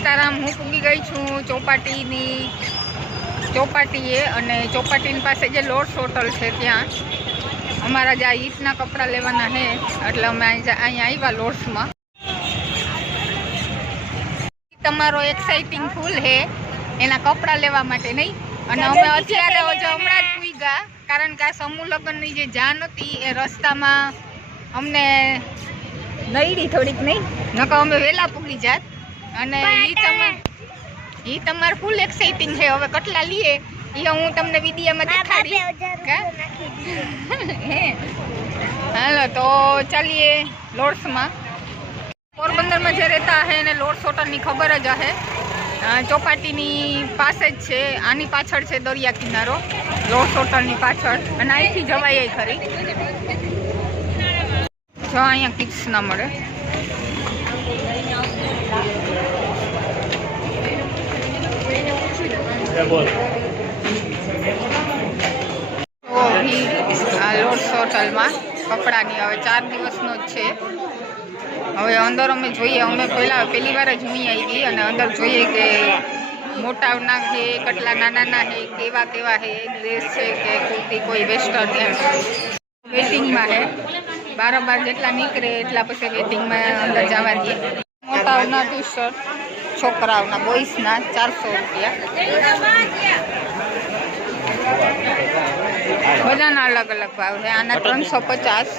સીતારામ। હું પૂગી ગઈ છું ચોપાટીએ અને ચોપાટીની પાસે જે લોર્ડ્સ હોટલ છે ત્યાં અમારા જે ઈદના કપડાં લેવાના છે એટલે અમે અહીંયા આવ્યા લોર્ડ્સમાં। તમારો એક્સાઇટિંગ ફૂલ છે એના કપડાં લેવા માટે નહીં, અને અમે અત્યારે હમણાં જ પૂગ્યા કારણ કે આ સમૂહ લગ્નની જે જાન હતી એ રસ્તામાં અમને નઈડી થોડીક નહીં, નકર અમે વહેલા પૂગી જાત। અને એ તમારે ફૂલ એક્સાઇટિંગ છે। હવે કેટલા લઈએ એ હું તમને વિડીયોમાં દેખાડી। હાલો તો ચાલીએ લોર્ડ્સમાં। પોરબંદરમાં જે રહેતા હે એને લોર્ડ્સ હોટલની ખબર જ હશે। ચોપાટીની પાસે જ છે, આની પાછળ છે દરિયા કિનારો, લોર્ડ્સ હોટલની પાછળ, અને અહીંથી જવાય ખરી। જો અહીંયા કિડ્સ ના મળે। લોર્ડ્સ હોટલમાં કપડાની હવે 4 દિવસનો જ છે। હવે અંદર અમે જોઈએ, અમે પહેલી વાર જ હું આવી અને અંદર જોઈએ કે મોટાના છે કેટલા નાના છે, કેવા છે ડ્રેસ છે કે કુર્તી કોઈ વેસ્ટર્ન એમ વેટિંગમાં છે। 12 જેટલા નીકળે એટલા પછી વેટિંગમાં અંદર જવા દઈએ। મોટાઓના ટી શર્ટ, છોકરાઓના બોய்સના 400 રૂપિયા, બધાના અલગ અલગ ભાવ છે। આના 350।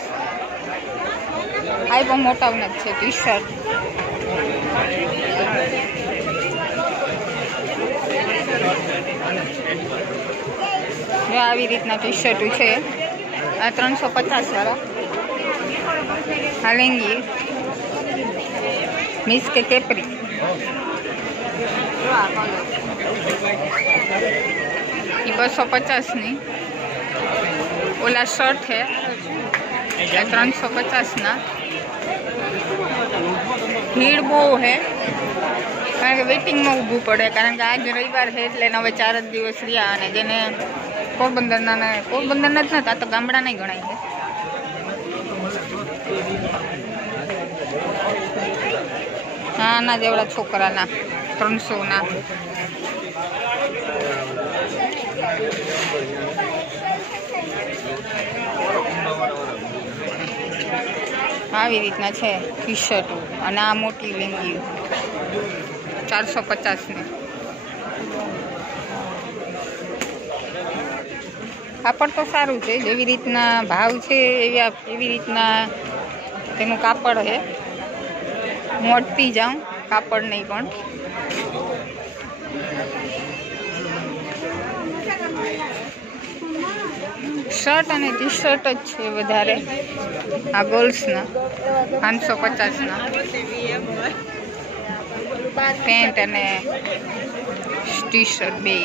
આ પણ મોટાઓના જ છે ટી શર્ટ। આવી રીતના ટી શર્ટ છે, આ 350 વાળા। આ લેંગી મિસ કે કેપરી, એ 250ની। ઓલા શર્ટ છે એટલે 350ના। ભીડ બહુ છે કારણ કે વેટિંગમાં ઊભું પડે, કારણ કે આજ રવિવાર છે એટલે હવે 4 જ દિવસ રહ્યા, અને જેને પોરબંદરના જ નથી, આ તો ગામડાના ગણાય છે। આના જેવડા છોકરાના 300ના। આવી રીતના છે ટી શર્ટો, અને આ મોટી લેંગી 450ની। કાપડ તો સારું છે, જેવી રીતના ભાવ છે એવી રીતના તેનું કાપડ છે। મોડતી જાઉં કાપડ નહીં પણ। શર્ટ અને ટી શર્ટ જ છે વધારે, આ ગર્લ્સના 550ના। પેન્ટ અને ટી શર્ટ બે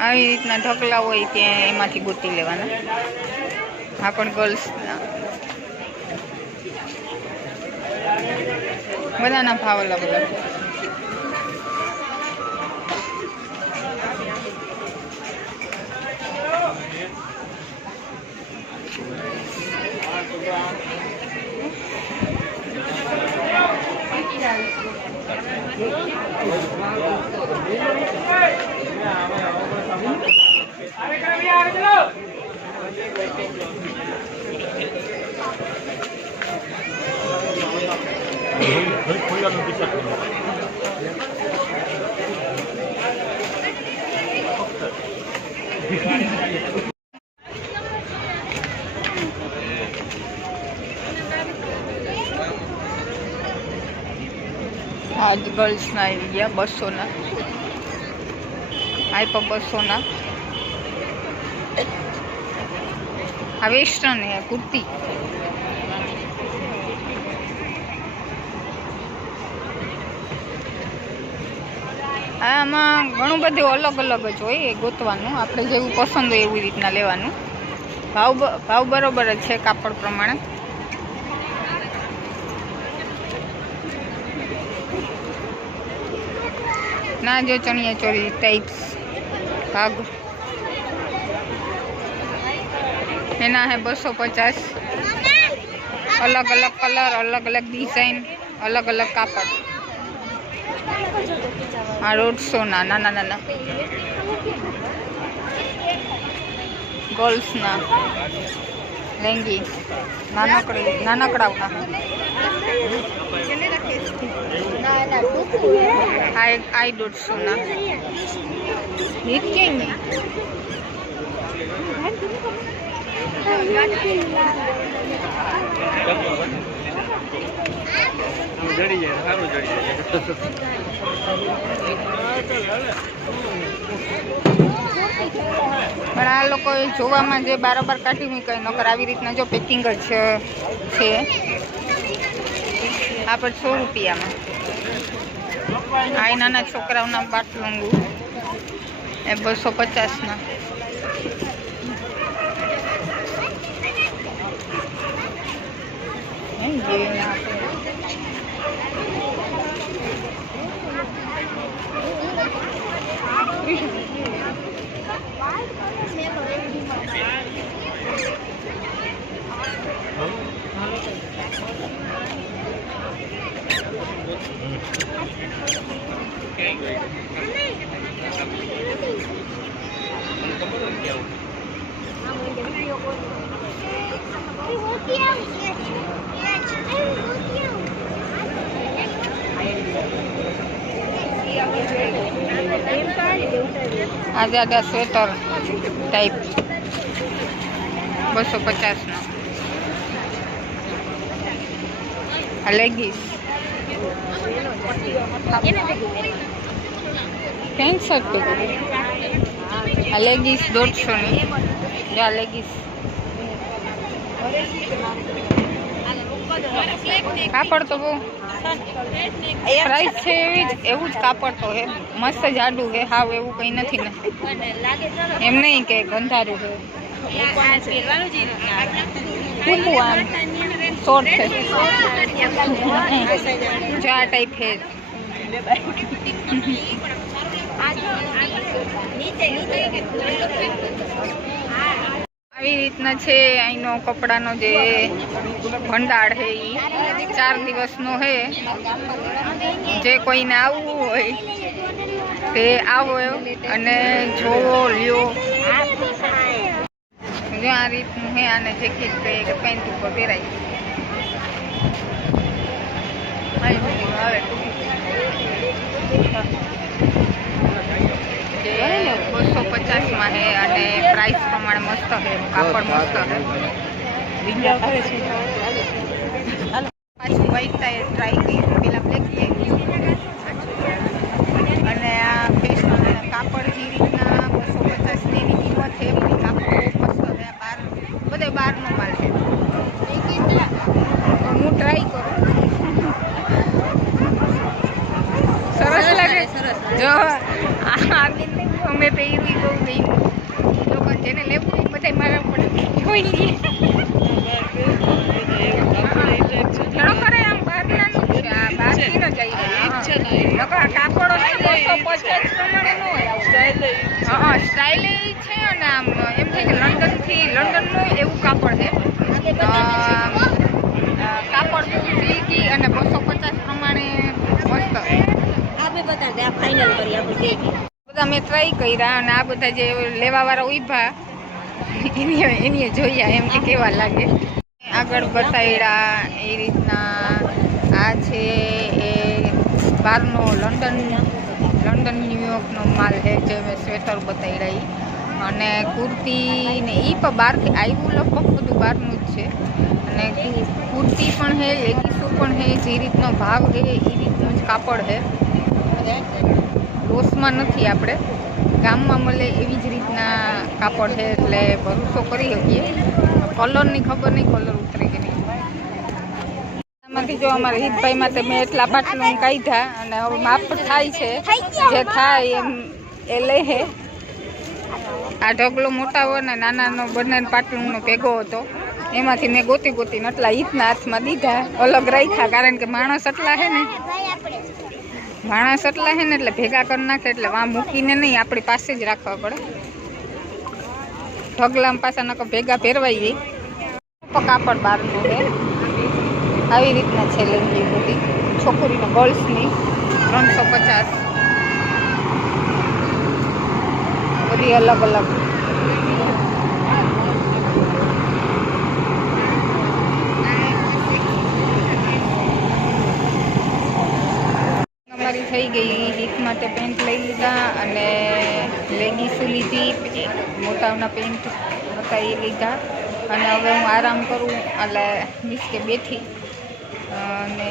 આવી રીતના ઢગલા હોય ત્યાં એમાંથી ગોતી લેવાના। આ પણ ગર્લ્સના, બધાના ભાવ અલગ અલગ। આજ ગર્લ્સના આવી ગયા 200ના। આ પણ 200ના। આ વેસ્ટર્ન હે કુર્તી, આમાં ઘણું બધું અલગ અલગ જ હોય, એ ગોતવાનું, આપણે જેવું પસંદ હોય એવી રીતના લેવાનું। ભાવ બરોબર જ છે કાપડ પ્રમાણે। ના જો ચણિયા ચોળી ટાઈપ્સ ભાગ એના હે 250। अलग अलग कलर, अलग अलग डिजाइन, अलग अलग कापड़। आ 150 ना नाना नाना गर्ल्स ना लेंगी नानकड़ा आई 150 ना પણ આ લોકોએ જોવામાં જે બારોબાર કાઢી મૂકાય નકર આવી રીતના જો પેકિંગ જ છે આ પણ 100 રૂપિયામાં। આ નાના છોકરાઓના પાટલુંગું એ 250 ના। आजा स्वेटर टाइप 250 ना। लेगीस पैंट शर्ट पे लेगीस 150 ની જા લેગીસ કાપડ તો બહુ પ્રાઇસ છે એવું જ કાપડ તો હે મસ્ત જાડું હે હાવ એવું કંઈ નથી ને એમ નહીં કે ગંધારું છે ટૂંકું આમ શોર્ટ છે જો આ ટાઈપ છે આવી રીતના છે અહીંનો કપડાનો જે ભંડાર છે એ 4 દિવસનો છે જે કોઈને આવવું હોય તે આવો અને જોવો લ્યો જો આ રીતનું છે આને જેકેટ કહે કે પેન્ટ ઉપર પહેરાય આવે 250 માં है અને પ્રાઇસ પ્રમાણે મસ્ત છે કાપડ મસ્ત છે પાછું વ્હાઈટ ટ્રાય કર્યું પેલા બ્લેક લઈ ગયું અને આ ફેશન કાપડ જે રીતના 250 ની કિંમત છે બધી કાપડ મસ્ત છે બધે બહારનો માલ છે હું ટ્રાય કરું સરસ લાગે જો અમે પહેરી બહુ ગઈ લોકો જેને લેવું હોય બધા મારા ઉપર જોઈ લઈએ ઘણો કરે આમ બહારનાનું છે આ બહારથી ન જાય કાપડો છે 250 પ્રમાણે ન હોય હા સ્ટાઇલ છે અને આમ એમ થાય કે લંડનનું એવું કાપડ છે કાપડ સિલ્કી અને 250 પ્રમાણે મસ્ત આપણે બતા ફાઇનલ કરી આપણે બધા મેં ટ્રાય કર્યા અને આ બધા જે લેવાવાળા ઉભા એની જોયા એમ કે કેવા લાગે આગળ બતાવ્યા એ રીતના આ છે એ બહારનો લંડન ન્યુયોર્કનો માલ છે જે મેં સ્વેટર બતાવ્યા અને કુર્તી ને એ પણ બહારથી આવ્યું લગભગ બધું બહારનું જ છે અને કુર્તી પણ છે લેગીસો પણ છે જે રીતનો ભાવ છે એ રીતનું જ કાપડ છે લોસમાં નથી આપણે ગામમાં મળે એવી જ રીતના કાપડ છે એટલે ભરોસો કરી શકીએ કલરની ખબર નહીં કલર ઉતરે કે નહીં એમાંથી જો અમારા હિતભાઈ માટે મેં એટલા પાટલું કાઢ્યા અને હવે માપ થાય છે જે થાય એમ એ લે છે આ ઢગલો મોટા હોય ને નાનાનો બંને પાટલુંનો ભેગો હતો એમાંથી મેં ગોતીને એટલા હિતના હાથમાં દીધા અલગ રાખ્યા કારણ કે માણસ એટલા છે ને એટલે ભેગા કરી નાખે એટલે વાં મૂકીને નહીં આપણી પાસે જ રાખવા પડે ઢગલામાં પાછા નકર ભેગા ફેરવાઈ જાય કાપડ બહારનું છે આવી રીતના છે લેંગી બધી છોકરીને ગર્લ્સની 350 બધી અલગ અલગ. અમારી થઈ ગઈ હિત માટે પેન્ટ લઈ લીધા અને લેગીસું લીધી, મોટાના પેન્ટ હતા એ લીધા અને હવે હું આરામ કરું એટલે મીન્સ કે બેઠી અને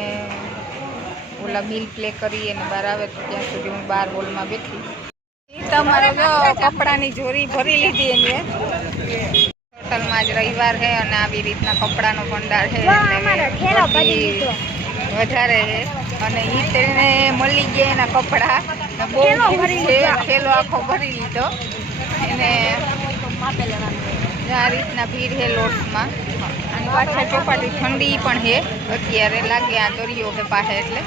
ઓલા બિલ પ્લે કરી અને બહાર આવે તો ત્યાં સુધી હું બહાર હોલમાં બેઠી. એ તમારો જો કપડાની જોરી ભરી લીધી એની હોટલમાં જ રવિવાર છે અને આવી રીતના કપડાનો ભંડાર છે વધારે છે અને એ તેને મળી ગયા એના કપડા બહુ છે, થેલો આખો ભરી લીધો એને. આ રીતના ભીડ છે લોટ્સમાં અને પાછળ ચોપાટી ઠંડી પણ છે અત્યારે લાગે આ દરિયો છે પાસે એટલે.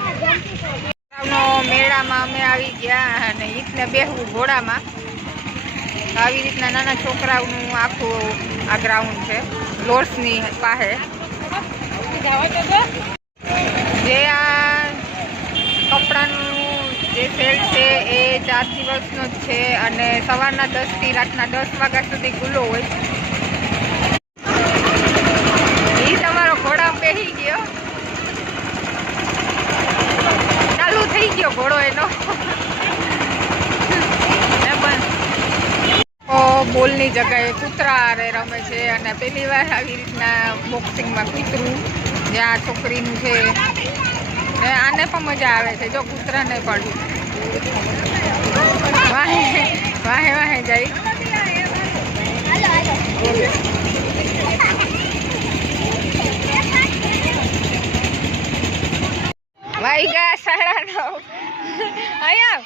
મેળામાં અમે આવી ગયા અને ઈદને બેસવું ઘોડામાં. આવી રીતના નાના છોકરાઓનું આખું આ ગ્રાઉન્ડ છે લોટ્સની પાસે. જે આ કપડાનું જે સેલ છે એ 4 દિવસનો જ છે અને સવારના 10 થી રાતના 10 વાગ્યા સુધી ખુલ્લો હોય. એ તમારો ઘોડા બેસી ગયો, ચાલુ થઈ ગયો ઘોડો એનો. બોલની જગ્યાએ કૂતરા રમે છે અને પહેલી વાર આવી રીતના બોક્સિંગમાં કૂતરું જ્યાં છોકરીનું છે આને પણ મજા આવે છે. જો કૂતરાને પણ વાહે વાહે વાહે જાય. વાઈ ગયા 9:30. અહીંયા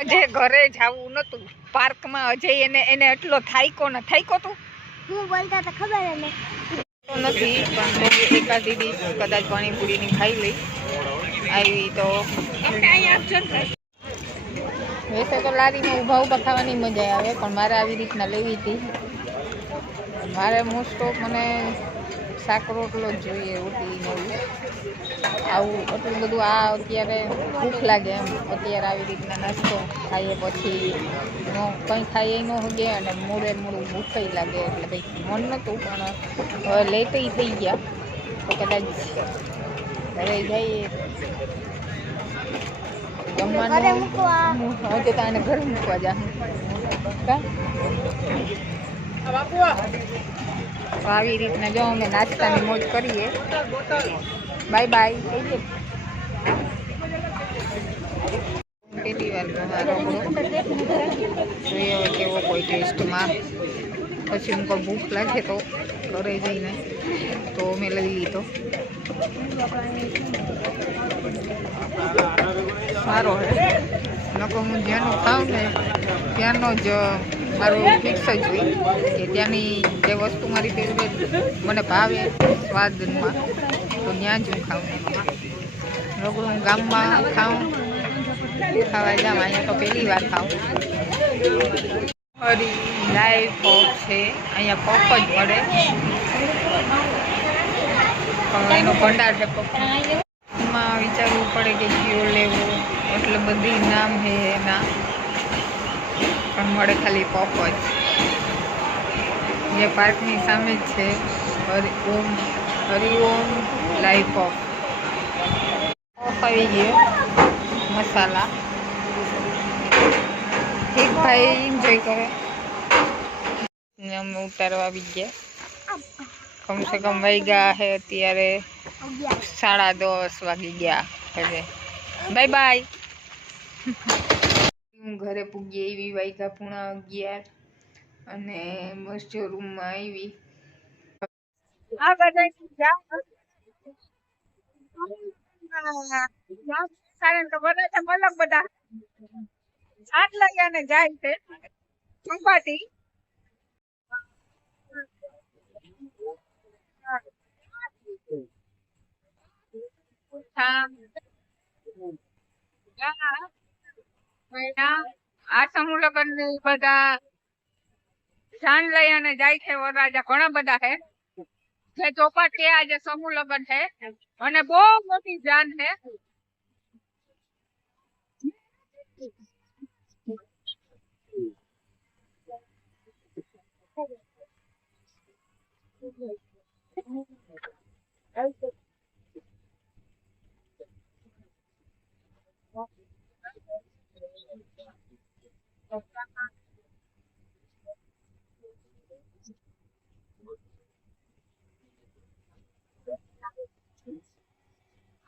અજય ઘરે જવું નતું પાર્કમાં. અજય એને એટલો થાયકો ને થાયકો તું હું બોલતા તો ખબર ને તો નથી પણ એકાદી ડીશ કદાચ પાણીપુરીની ખાઈ લઈ આવી તો. વૈસે તો લારીમાં ઊભા ઊભા ખાવાની મજા આવે પણ મારે આવી રીતના લેવી હતી. મારે મોસ્ટ ઓફ મને શાક રોટલો જ જોઈએ, રોટલી ને આવું એટલું બધું. આ અત્યારે ભૂખ લાગે એમ અત્યારે આવી રીતના નાસ્તો ખાઈએ પછી કંઈ ખાઈએ ન હોગે અને મોડું ભૂખ લાગે એટલે કંઈ મન નહોતું પણ હવે લેતે થઈ ગયા તો કદાચ ઘરે જઈએ જમવાનું હજુ તો આને ઘરે મૂકવા જા. તો આવી રીતના જો અમે નાસ્તાની મોજ કરીએ. બાય બાય કહીએ. પહેલી વાર રગડો જોઈએ હવે કેવો કોઈ ટેસ્ટમાં. પછી હું કોઈ ભૂખ લાગે તો ઘરે જઈને તો મેં લઈ લીધો. સારો હે નકો હું જ્યાંનું ખાઉં ને ત્યાંનો જ મારું ફિક્સ જ હોય કે ત્યાંની જે વસ્તુ મારી ફેવરેટ મને ભાવે સ્વાદમાં તો ત્યાં જ હું ખાઉં. રગડું હું ગામમાં ખાઉં ખાવા જાઉં, અહીંયા તો પહેલી વાર ખાઉં. હરી લાઈવ પફ છે અહીંયા, પફ જ મળે એનો ભંડાર છે પફ. એમાં વિચારવું પડે કે કયો લેવો એટલે બધી નામ છે એના પણ મળે ખાલી પફ જ. જે પાર્કની સામે જ છે હરિઓમ લાઈવ પફ. પફ આવી ગયો મસાલા. ઠીક ભાઈ એન્જોય કરે. અમે ઉતારવા આવી ગયા. કમસે કમ વાગ્યા છે અત્યારે 10:30 વાગી ગયા હવે. Bye bye. હું ઘરે પૂગી એવી વાગ્યા 11:30 અને બસ જો રૂમમાં આવી. આ બધા કારણ કે બધા મલક બધા સાત લાગ્યા ને જાય છે ચોપાટી. આ સમૂહ લગ્ન બધા જાન લઈ અને જાય છે. વરરાજા ઘણા બધા છે જે ચોપાટ કે આજે સમૂહ લગ્ન છે અને બહુ મોટી જાન છે.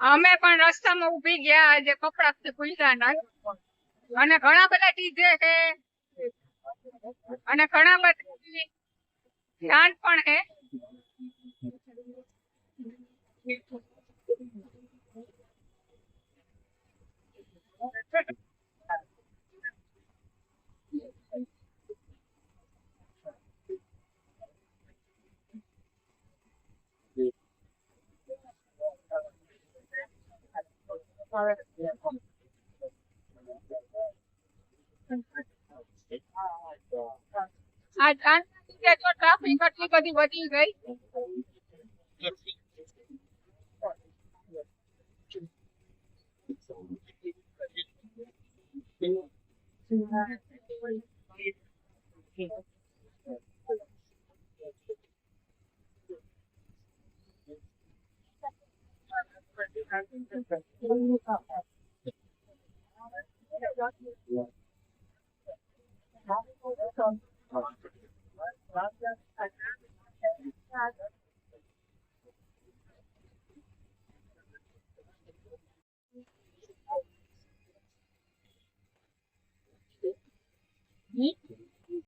અમે પણ રસ્તામાં ઊભી ગયા આજે કપડા ભૂલ્યા ના અને ઘણા બધા ડીજે છે અને ઘણા બધા જાન પણ છે. આ જાન લીધે તો ટ્રાફિક આટલી બધી વધી ગઈ.